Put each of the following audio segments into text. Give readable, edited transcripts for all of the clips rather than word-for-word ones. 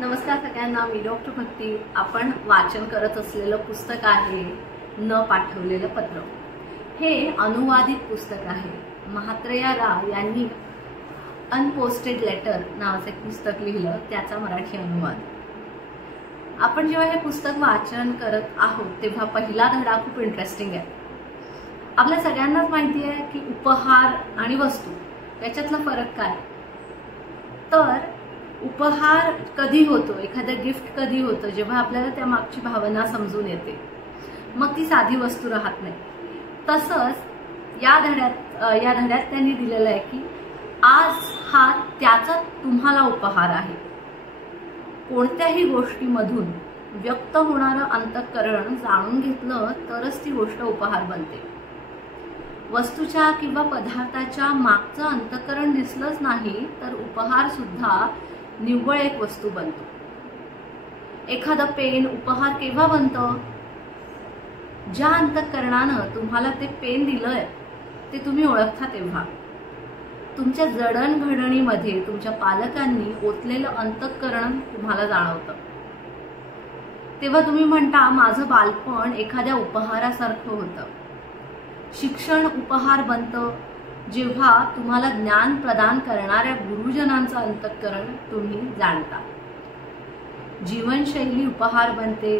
नमस्कार सगळ्यांना, मी डॉक्टर भक्ती. आपण वाचन करत असलेलं पुस्तक आहे न पाठवलेलं पत्र. हे अनुवादित पुस्तक आहे. महात्रेया राव यांनी अनपोस्टेड लेटर नावाचं एक पुस्तक लिहिलं, त्याचा मराठी अनुवाद. आपण जेव्हा हे पुस्तक वाचन करत आहोत तेव्हा पहिला धडा खूप इंटरेस्टिंग आहे. आपल्या सगळ्यांनाच माहिती आहे की उपहार आणि वस्तू याच्यातला फरक काय. तर उपहार कधी होतो, एखादं गिफ्ट कधी होतं, जेव्हा आपल्याला त्या मागची भावना समजून येते, मग ती साधी वस्तू राहत नाही. तसंच या धड्यात त्यांनी दिलेलं आहे की आज हा त्याचा तुम्हाला उपहार आहे. कोणत्याही गोष्टीमधून व्यक्त होणारं अंतःकरण जाणून घेतलं तरच ती गोष्ट उपहार बनते. वस्तूच्या किंवा पदार्थाच्या मागचं अंतःकरण दिसलंच नाही तर उपहार सुद्धा निव्वळ एक वस्तू बनतो. एखादं पेन उपहार केव्हा बनतं? ज्या अंतःकरणानं तुम्हाला ते पेन दिलंय ते तुम्ही ओळखता तेव्हा. तुमच्या जडणघडणीमध्ये तुमच्या पालकांनी ओतलेलं अंतःकरण तुम्हाला जाणवतं. तेव्हा तुम्ही म्हणता माझं बालपण एखाद्या उपहारासारखं होतं. शिक्षण उपहार बनतं जेव्हा तुम्हाला ज्ञान प्रदान करणाऱ्या गुरुजनांचं अंतःकरण तुम्ही जाणता. जीवनशैली उपहार बनते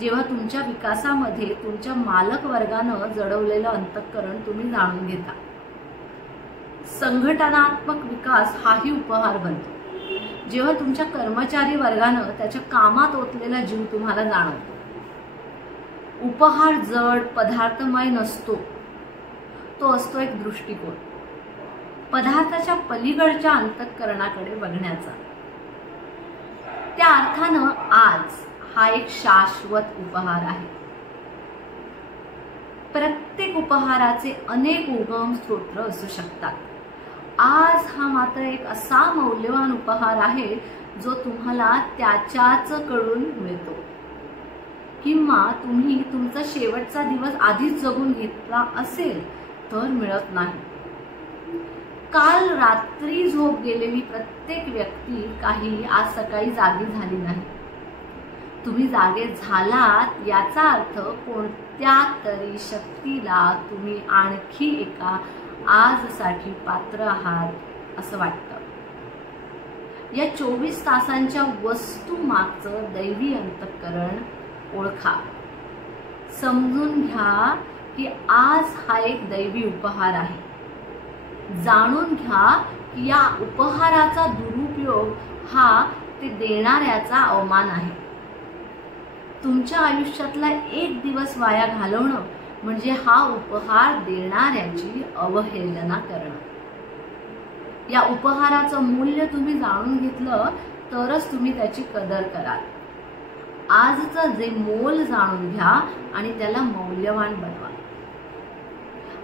जेव्हा तुमच्या विकासामध्ये तुमच्या मालक वर्गानं जडवलेलं अंतःकरण तुम्ही जाणून घेता. संघटनात्मक विकास हाही उपहार बनतो जेव्हा तुमच्या कर्मचारी वर्गानं त्याच्या कामात ओतलेला जीव तुम्हाला जाणवतो. उपहार जड पदार्थमय नसतो, तो असतो एक दृष्टिकोन, पदार्थाच्या पलीकडच्या अंतःकरणाकडे बघण्याचा. त्या अर्थानं आज हा एक शाश्वत उपहार आहे. प्रत्येक उपहाराचे अनेक उगम स्रोत असू शकतात. आज हा मात्र एक असा मौल्यवान उपहार आहे जो तुम्हाला त्याच्याच कडून मिळतो, किंवा तुम्ही तुमचा शेवटचा दिवस आधीच जगून घेतला असेल तर मिळत नाही. काल रात्री झोप गेलेली प्रत्येक व्यक्ती काही आज सकाळी जागी झाली नाही. तुम्ही जागे झालात याचा अर्थ कोणत्या तरी शक्तीला तुम्ही आणखी एका आजसाठी पात्र आहात असं वाटतं. या 24 तासांच्या वस्तू मागचं दैवी अंतःकरण ओळखा. समजून घ्या की आज हा एक दैवी उपहार आहे. जाणून घ्या की या उपहाराचा दुरुपयोग हा ते देणाऱ्याचा अवमान आहे. तुमच्या आयुष्यातला एक दिवस वाया घालवणं म्हणजे हा उपहार देणाऱ्याची अवहेलना करणं. या उपहाराचं मूल्य तुम्ही जाणून घेतलं तरच तुम्ही त्याची कदर कराल. आजचं जे मोल जाणून घ्या आणि त्याला मौल्यवान बनवा.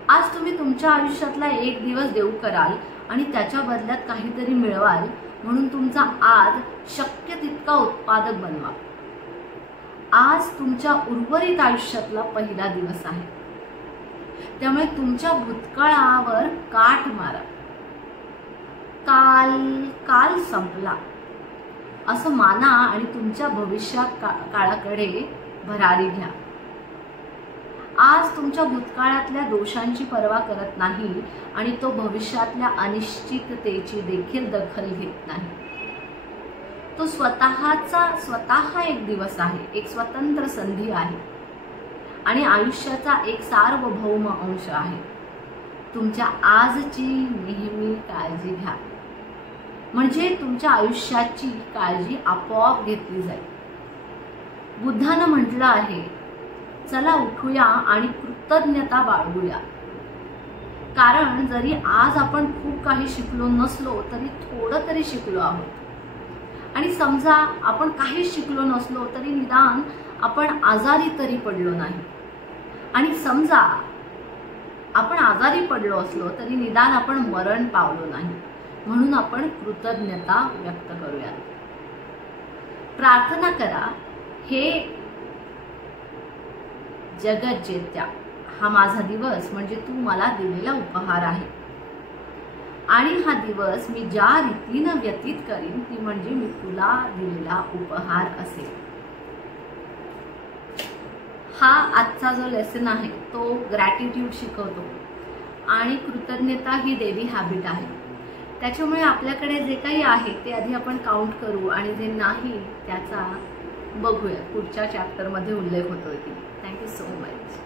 आज तुम्ही तुमच्या आयुष्यातला एक दिवस देऊ कराल आणि त्याच्या बदल्यात काहीतरी मिळवाल म्हणून तुमचा आज शक्य तितका उत्पादक बनवा. आज तुमच्या उर्वरित आयुष्यातला पहिला दिवस आहे, त्यामुळे तुमच्या भूतकाळावर काट मारा. काल संपला असं माना आणि तुमच्या भविष्यात काळाकडे भरारी घ्या. आज तुमच्या भूतकाळातल्या दोषांची पर्वा करत नाही आणि तो भविष्यातल्या अनिश्चिततेची देखील दखल घेत नाही. तो स्वतः एक दिवस आहे, एक स्वतंत्र संधी आहे आणि आयुष्याचा एक सार्वभौम अंश आहे. तुमच्या आजची नेहमी काळजी घ्या, म्हणजे तुमच्या आयुष्याची काळजी आपोआप घेतली जाईल. बुद्धानं म्हटलं आहे, चला उठूया आणि कृतज्ञता बाळगूया. कारण जरी आज आपण खूप काही शिकलो नसलो तरी थोडं तरी शिकलो आहोत. आणि समजा आपण काहीच शिकलो नसलो तरी निदान आपण आजारी तरी पडलो नाही. आणि समजा आपण आजारी पडलो असलो तरी निदान आपण मरण पावलो नाही. म्हणून आपण कृतज्ञता व्यक्त करूया. प्रार्थना करा, हे जगत जेत्या, हा माझा दिवस म्हणजे तू मला दिलेला उपहार आहे. आणि हा दिवस मी ज्या रीतीनं व्यतीत करीन ती म्हणजे मी तुला दिलेला उपहार असेल. हा आजचा जो लेसन आहे तो ग्रॅटिट्यूड शिकवतो आणि कृतज्ञता ही देवी हॅबिट आहे. त्याच्यामुळे आपल्याकडे जे काही आहे ते आधी आपण काउंट करू आणि जे नाही त्याचा बघूया पुढच्या चॅप्टरमध्ये उल्लेख होतोय की. Thank you so much.